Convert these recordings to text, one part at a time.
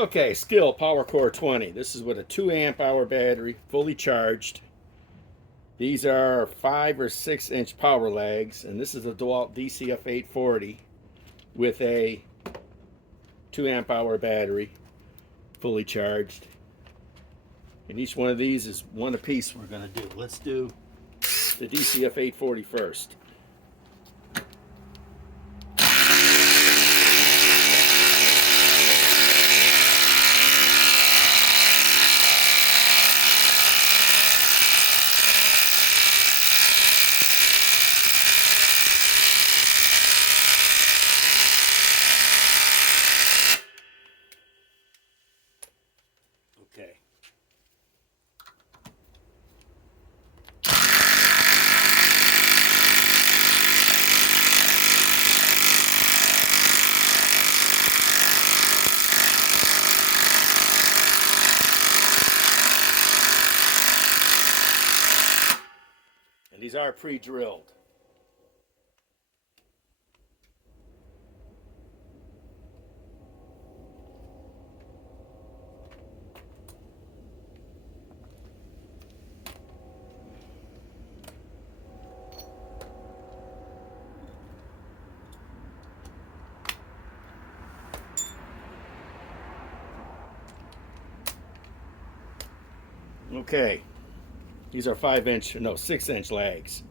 Okay, SKIL Power Core 20. This is with a 2 amp hour battery, fully charged. These are 5 or 6 inch power legs, and this is a DEWALT DCF 840 with a 2 amp hour battery, fully charged. And each one of these is one a piece we're going to do. Let's do the DCF 840 first. Okay. And these are pre-drilled. Okay, these are 6 inch legs.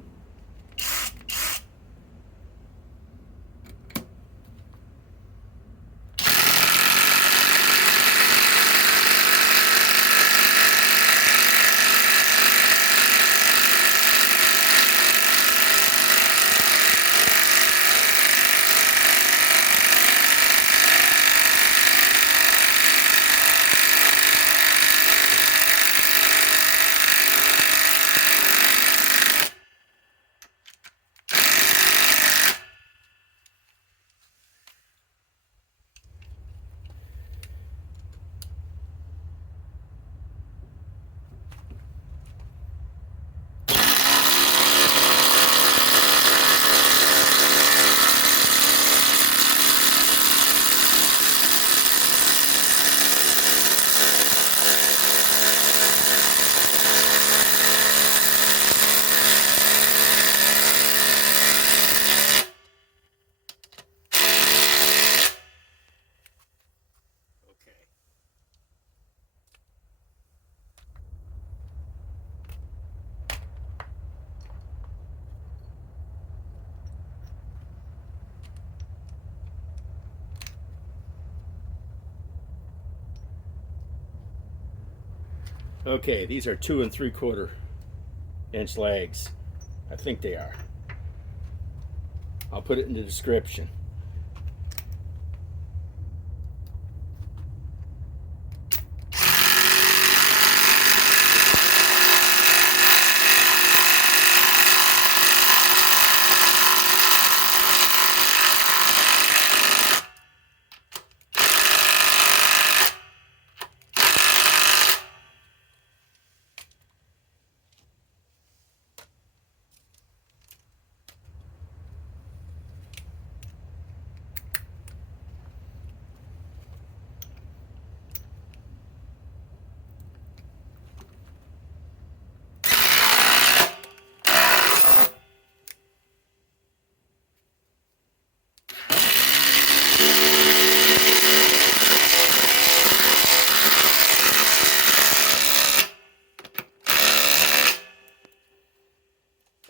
Okay, these are 2 3/4 inch legs. I think they are. I'll put it in the description.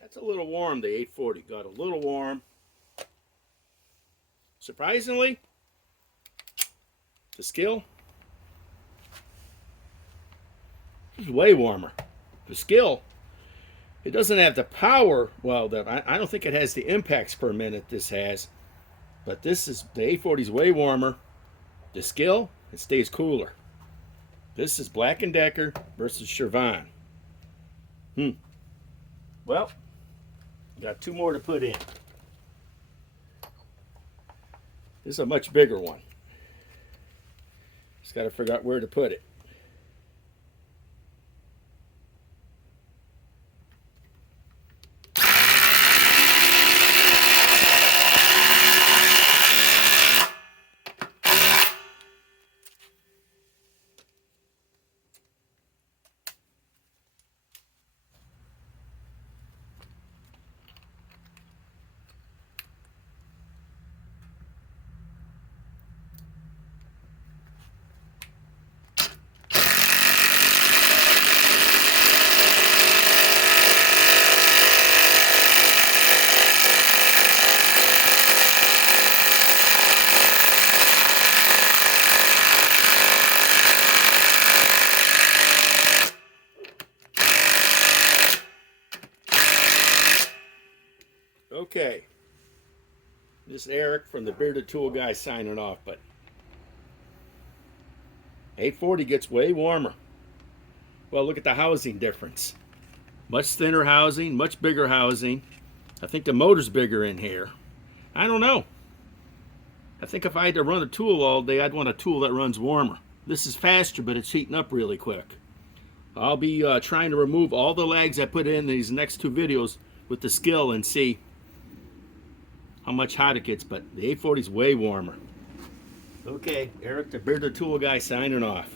That's a little warm, the 840. Got a little warm. Surprisingly, the SKIL is way warmer. The SKIL, it doesn't have the power. Well, I don't think it has the impacts per minute this has. But the 840 is way warmer. The SKIL, it stays cooler. This is Black & Decker versus Chevron. Well, got 2 more to put in. This is a much bigger one. Just got to figure out where to put it. This is Eric from the Bearded Tool Guy signing off, but 840 gets way warmer. Well, look at the housing difference. Much thinner housing, much bigger housing. I think the motor's bigger in here. I don't know. I think if I had to run a tool all day, I'd want a tool that runs warmer. This is faster, but it's heating up really quick. I'll be trying to remove all the lags I put in these next two videos with the SKIL and see how much hot it gets, but the 840 is way warmer. Okay, Eric the Bearded Tool Guy signing off.